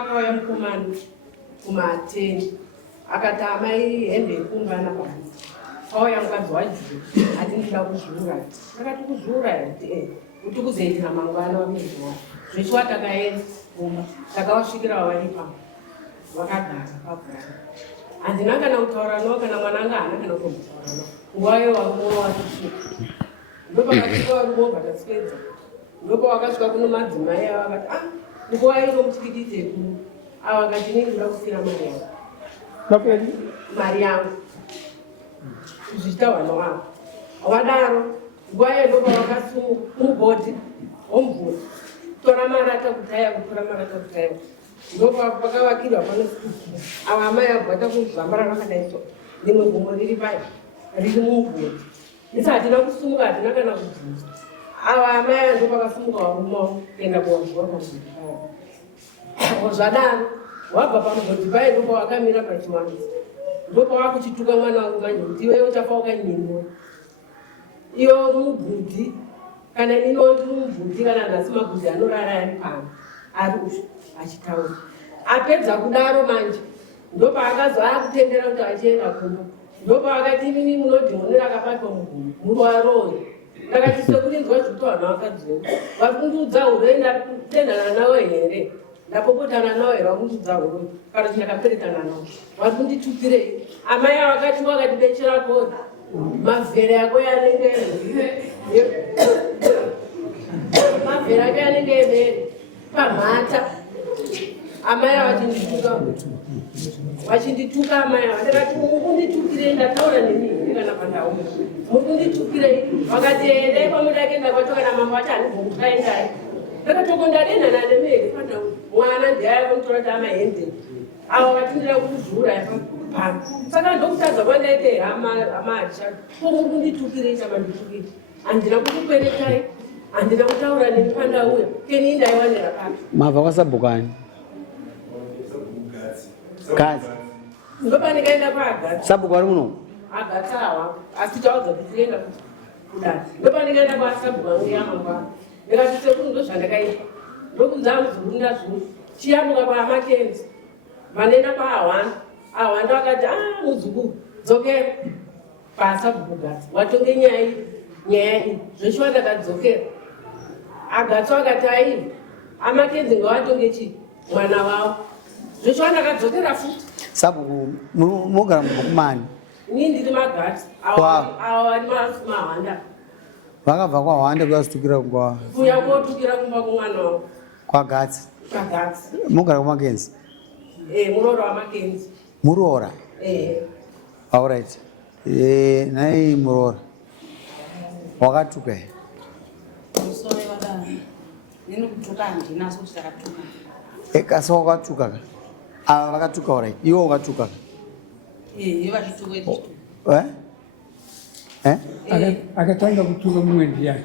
akauya mukomana kumateni akati amai hembe yekuungana pasi auya mukadzi waJuu ati ndida kuzviura akati kuzviura kuti kuzoitira mangwana wamezwa zveshuwa takaenda kumba takawasvikira wavaripa vakagara pabvara handina kana kutaura navo kana mwananga haana kana kutomutaura navo nguvayo varumo watisvika ndopakasvika varumo bvataswedza ndopawakasvika kuno madzimai ava vakati nguva iro mutyidite kuno ava vakati inini ndoda kusira mari yangu zvichitaurwa wavo wadaro nguva iyo ndopawakasumuka mubhodhi womvura tora marata kutaya kutora marata kutaya ndopakavakirwa panosukira ava amai abvata kuzvambara rakadaiso rimwe gumbo riri pai riri mubhodhi isi hatina kusumuka hatina kana kubvunza ava amai ndopakasumuka warumao kuenda kuwazvua pamubhodhi paya zvadaro wabva pamubhodhi pai ndopawakamira pachiwaniso ndopawakuchituka mwana wangu manyuti iwewe uchafa wakanyinwa iyo mubhodhi kana nino ndiri mubhodhi kana nhasi mabhodhi anorara ari pano ari usho achitaura apedza kudaro manje ndopaakazo akutendera kuti achienda kumba ndopaakati inini munodhonera akabatwa mugumu murwaroyo ndakati sekurinzwa zvikutohwana wakadzima vari kundiudza uroenda kutendana nawo here ndapopotana nawo here wakundudza uroyo kana kuti ndakaperekana nawo vari kunditupirei amai avakati wakatibechera kodi mavhere ako yanenge mavhere ako yanenge emere pamhata amai vachindituka amai ava ndakati mukunditukirei ndataura nemii kana pandau mukunditukirei vakati endai kwamudake ndakwatokana mama vachi handigomukaendai ndakatokondadenhana nemeri pandau mwana ndiaya kunitora ti amahende ava vatindira kuzviuraya pano saka ndokutadza kwandaite hamacha mukunditukirei chamanditukiri handina kukukweretai handina kutaura nemi pandauya keni indaiwanira papi mabva kwasabhukani gadzi ndopanikaenda paagati sabhuku ari muno agati awa asi taudza kuti tienda kudai ndopanikaenda kwasabhuku angu yamangwana ndikati sekuru ndozvandakaita ndokunza muzukuru ndazvino chiyambuka paamakenzi vanenda paahwanda vakati muzukuru dzokera pasabhuku gadzi watonge nyaya iyi zveshuwa ndakadzokera agatsi vakati aiva amakenzi ngawatonge chii mwana wavo zveshuwa ndakadzokera futi sabhuku mogara mubhukumani ini ndiri magati ava vari mahwanda vakabva kwahwanda kuyazitukira kungwa kuya kotukira kumba kumwana wavo kwagatsi kwagatsi mogara kumakenzi muroora wamakenzi muroora alright nai muroora wakatuka here musore wadana nini kutuka handina kuti takatuka kasi wakatuka ka ava vakatuka alright iwo wakatuka ka vachituka akatanga kutuka mumwendi yake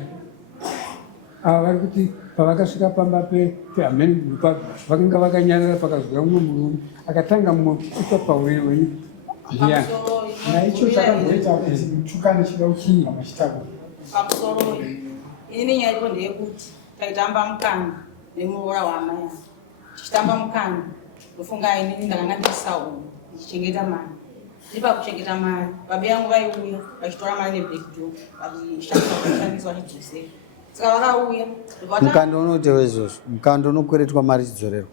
ava vari kuti pavakasvika pamba pehameni vakanga vakanyarara pakazura mumwe murume akatanga mumwe kupa paweni ndiyani naicho chakangoita kuti mutukane chida uchinga machitako pamusoro ini nyaya iko ndeyekuti taitamba mukana nemuroora waamai tichitamba mukana ndofunga inini ndakanga ndisauni ndichichengeta mari ndipakuchengeta mari babe yangu vaiuya vachitora mari nebekdo vachishandisa vachidzosera saka vakauya mukanda unotewa izvozvo mukanda unokweretwa mari chidzorerwa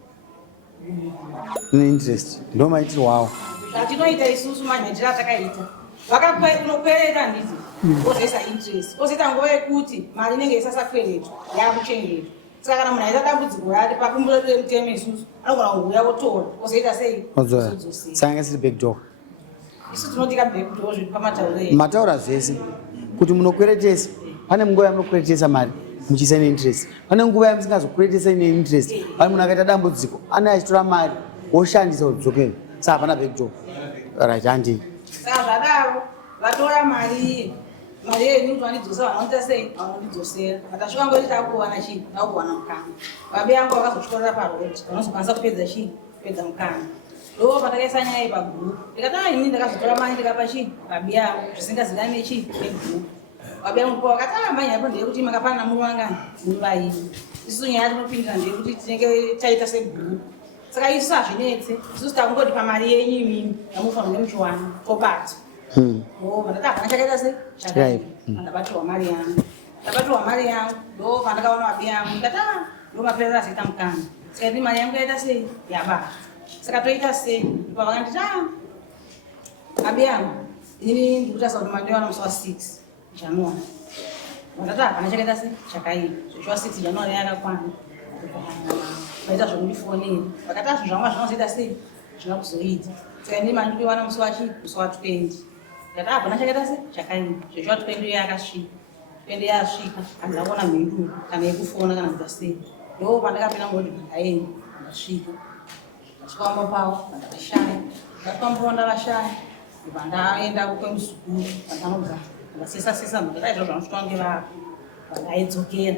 neinterest ndo maitirwa wawo zvatinoita isusu manyatira atakaita vakakwereta nditi ozoisa interest ozoita nguva yekuti mari inenge isasakweretwa yakuchengetwa saka kana munhu aita dambudziko rati pakumbure mutemo isusu anogona kuuya otora ozoita sei ozodzosera saka siri backdoor isu tinotika backdoor zviri pamatauro edu mataura zvese kuti munokweretesa pane nguva yamunokweretesa mari muchiisa neinterest pane nguva yamusingazokweretesa neinterest pane munhu akaita dambudziko ane achitora mari oshandisa kudzokera saka hapana backdoor right handii saka zvadaro vatora mari iyi mari yenyu kuti vandidzosa vanoita sei vanondidzosera vatasvika ngoti takuwana chii takuwana mukana babe yangu vakazotyorera paroti vanozokwanisa kupedza chii kupedza mukana ndo patakaisa nyaya pagrupu ndikatanga ini ndakazotora mari ndikapa chii babe yangu zvisingazingani nechii negrupu babe yangu po vakati manyaya ndeyekuti makapana muri vangani muri vaini isusu nyaya tinopindira ndeyekuti tinenge taita segrupu saka isu hazvinetse isusu takungoti pamari yenyu imimi yamufanira nemuchiwana tobata vandatava chakaita se chakaipa vandabatirwa mari yangu ndabatirwa mari yangu ndo vandakaona mabi yangu ndikati ndo maperero azoita mukana saka ndi mari yangu yaita sei yabata saka toita sei pavakanditi mabi yangu ini ndikutarisa kuti mandiwana musi wa6 January vandati hapana chakaita se chakaipa zvechi wa6 January yakakwana vaita zvokundifonera vakati zvinhu zvamwa zvinozoita sei zvina kuzoita saka ini mandikuiwana musi wa20 ndati hapana chakaita se chakaipa zvechi wa20 yakasvika 20 yasvika handisakuona mhindu kana yekufona kana kuita sei ndo pandakapinda moti ndaenda ndasvika ndasvikaamba pavo vandavashaya ndasvikaambapo ndavashaya vandaenda kwemuzukuru vandanogara ndasesasesa mhaka izvo zvanosvitwa ngevavo vandaidzokera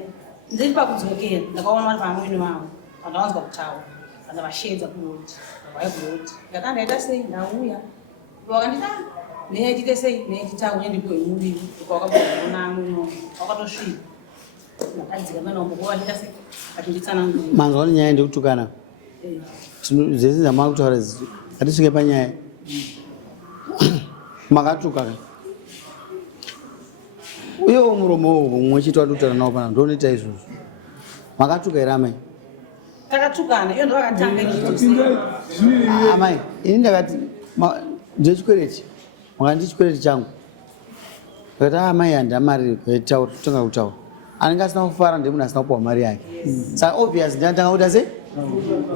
ndiri pakudzokera ndakaona vari pamweni vavo vandavanzwa kutaura vandavashedza kuroti vaiguroti ndikati ndaita sei ndauya vakandita neyaitite sei neyachitaura ndipiwe muriwo ukawakaboona amwe wakatosvika ndakadzika menombokuva vachiita sei vachinditsanangura manzwa kuti nyaya ndekutukana dzese dzamava kutaura hatisvike panyaya makatuka uyewo muromo uwo mumwe chiti wadutana nawo pana ndonoita izvozvo makatuka here amai takatukana iyo ndovakatanga amai ini ndakati ndechikwereti makandi chikwereti changu ndakati amai handamari taura totanga kutaura anenge asina kufara ndemunhu asina kupiwa mari yake saka obvious ndinatanga kuita se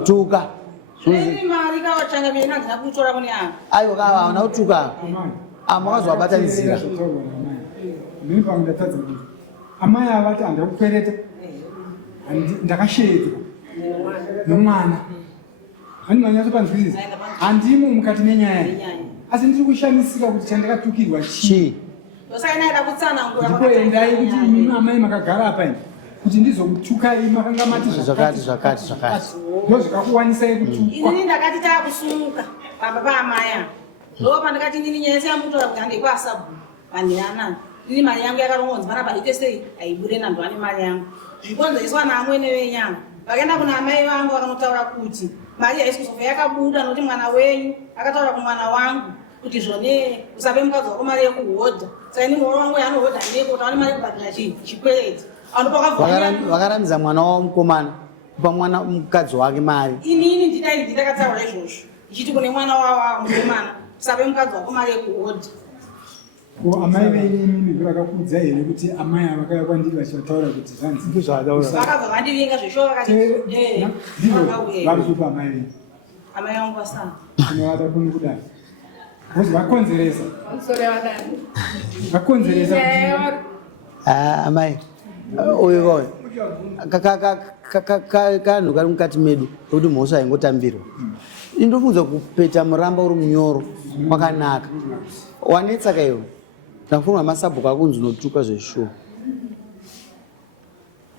tuka mari kawatanga mina ndina kutora kune ava aiwa kava hauna kutuka makazovabatanizira mimi pandatadza kuti amai avati handakukwereta ndakashedzwa nomwana handimanyatso panzwisisa handimo mukati menyaya asi ndiri kushamisika kuti chandakatukirwa chii ndikoendai kuti imimi amai makagara apa ini kuti ndizokutukai makanga mati zvakati ndozvikakuwanisai kutuka inini ndakati taakusumuka pamba paamaya ndo pandakati inini nyaya seyamutora kuti handekwasabu vanheanani ini mari yangu yakarongonzi panapa ite sei aibude nando ane mari yangu zvikonzeiswa naamwene venyama vakaenda kuna amai vangu vakanotaura kuti mari haisi kuzobva yakabuda nokuti mwana wenyu akataura kumwana wangu kuti zvone usape mukadzi wako mari yekuhodha saka ini mwana wangu yaanohodha neko kuti aone mari yekubhadhira chikwereti vakaramidza mwana wavo mukomana kupa mwana mukadzi wake mari inini ndidai ndakataura izvozvo ichiti kune mwana wavo mukomana usape mukadzi wako mari yekuhodha amai veimimi vakakudza here kuti amai avakauya kwandiri vachivataura kuti vakabva vandivinga zvesho vakativarikupa amai venyu amai vangu vasana inovata kuni kudai ozi vakonzeresa amai uyu kanhu kari mukati medu rokuti mhosva haingotambirwa indofunza kupeta muramba uri munyoro kwakanaka wanetsaka iwo ndafunwa masabhuku akunzi notuka zveshuwa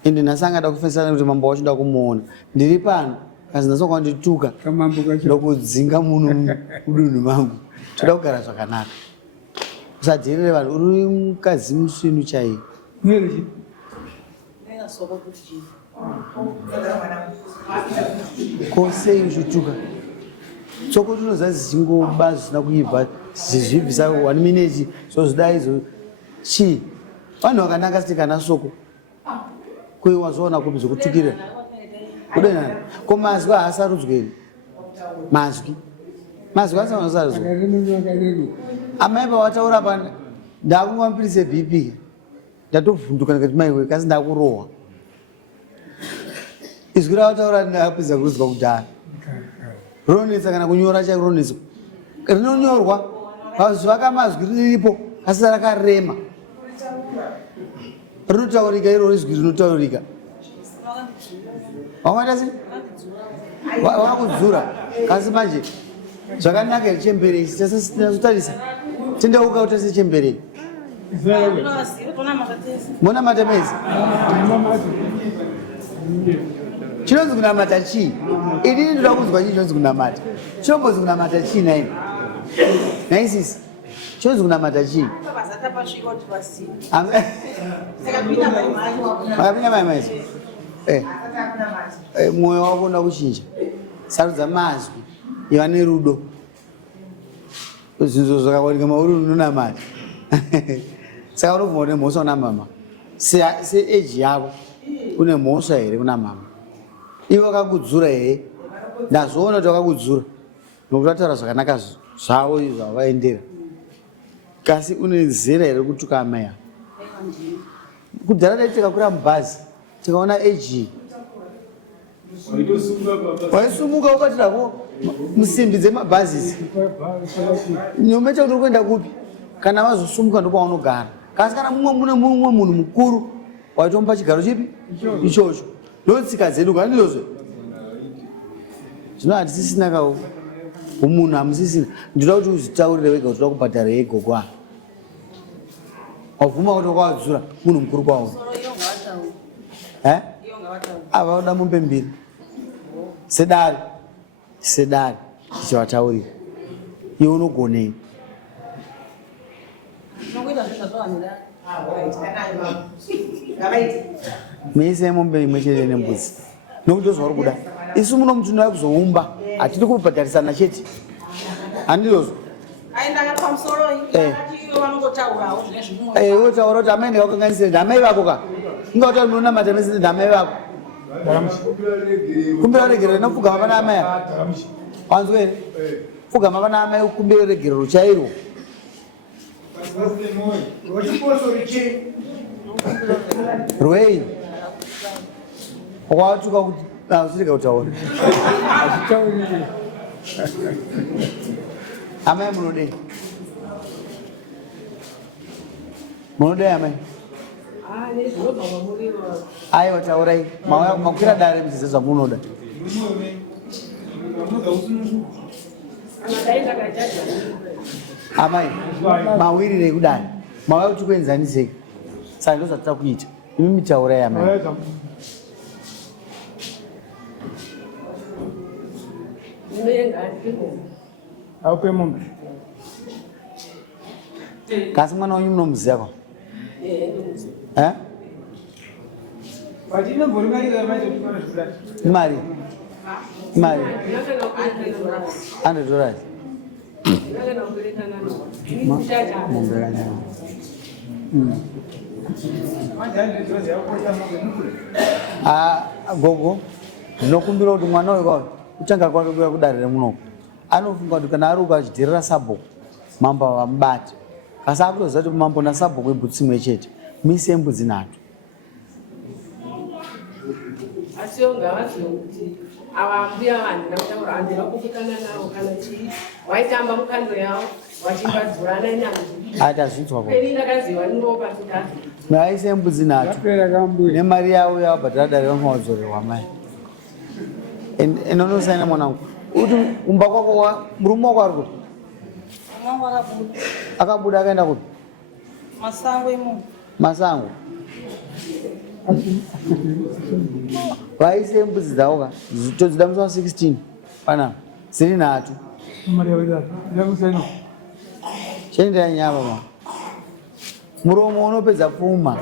ende nhasi angada kufesana kuti mambo wacho da kumuona ndiri pano kasi ndasoka ndituka ndokudzinga munhu mudunhu mangu toda kugara zvakanaka usadzivirire vanhu uri mukadzi musvinu chaiyo kosei uchituka tsoko tinoza dzichingoba zvisina kuibva zizvibvisa 1 minute zozvidai izvo chii vanhu vakanaka siti kana soko kuiwazoona kupi zvokutukira kudenana ko mazwi haasarudzweri mazwi asanasarudzwa amai pavataura pana ndakumwa mapirisi ebp ndatovhunduka ndikati maiwe kasi ndakurohwa izwi ravataura ndakapedza kurudzwa kudhara ronetsa kana kunyora chai ronetsa rinonyorwa zvaka mazwi riripo asi rakarema rinotaurika iro rizwi rinotaurika wakaita se wakudzura kasi manje zvakanaka here chemberei tazotarisa tendeuka kuti tase chemberei mona matemezi chinonzi kunamata chii inini ndoda kunzwa chii chinonzi kunamata chinombonzi kunamata chii naini naisisi chinonzi kunamata chii makapinda maimaizi mwoyo wako unoda kuchinja sarudza mazwi iva nerudo zvinhu zvakawanika mauri unona mari saka unobvuma une mhosva una mama seeji yako une mhosva here kuna mama ivo vakakudzura here ndazvoona kuti vakakudzura nokuti vataura zvakanaka zvavo izvo zvavaendera kasi une zera here kutuka amai ako kudhara dai tikakura mubhazi tikaona eji waisumuka ubatirako musimbi dzemabhazisi nyomecha kuti uri kuenda kupi kana vazosumuka ndokwaunogara kasi kana mune mumwe munhu mukuru waitomupa chigaro chipi ichocho ndotsika dzedu kanilozve zvino hatisisina kao umunhu hamusisina ndinoda kuti uzvitaurire wega kuti uda kubhadhara yegogwa wabvuma kuti wakawadzura munhu mukuru kwauri ava uda mombe mbiri sedare tichivataurira iwe unogonei muisei mombe imwe chete nembudzi nokuti ndozvauri kuda isu muno mutundu kuzoumba hatidi kubhadharisana chete handizozvo wotaura kuti amai ndakakanganisire ndamai vako ka ingautari munonamata mese ndamai vako kumbira regerero inopfugama pana amai ako wanzwa here pfugama pana amai ukumbira regerero chairwo rwei wakatuka kuti usirika kutaura amai munodei amai aiwa taurai makwira dare muzise zvamunoda amai mawirirei kudai mauya kuti kuenzanisei saka ndo zvatita kuita imi mitaurai amai aupe mombe kasi mwana wenyu munomuziva kwa imari $100 gogo ndinokumbira kuti mwana wekao kutanga kwake kuya kudarire munoko anofunga kuti kana ari uko achidhirira sabhuku mambo avamubati kasi akutoziva kuti mambo nasabhuku ibhutsi imwe chete muise mbudzi nhatu asiwo ngavazive kuti ava mbuya vanhu nakutaura handira kuvukana navo kana chii waitamba mukando yavo vachimbadzurana nyanzvi atazvinzwa peni ndakaziva ndinopasikazi vaise mbudzi nhatu nemari yavo yavabhadhara dare vamawadzorerwa mai inonosaina mwanangu kuti kumba kwako murume wako ari kuti akabuda akaenda kuti masango vaise mbudzi dzavo ka todzida musi wa 16 pana dziri nhatu chendera nyama ma muromo unopedza pfuma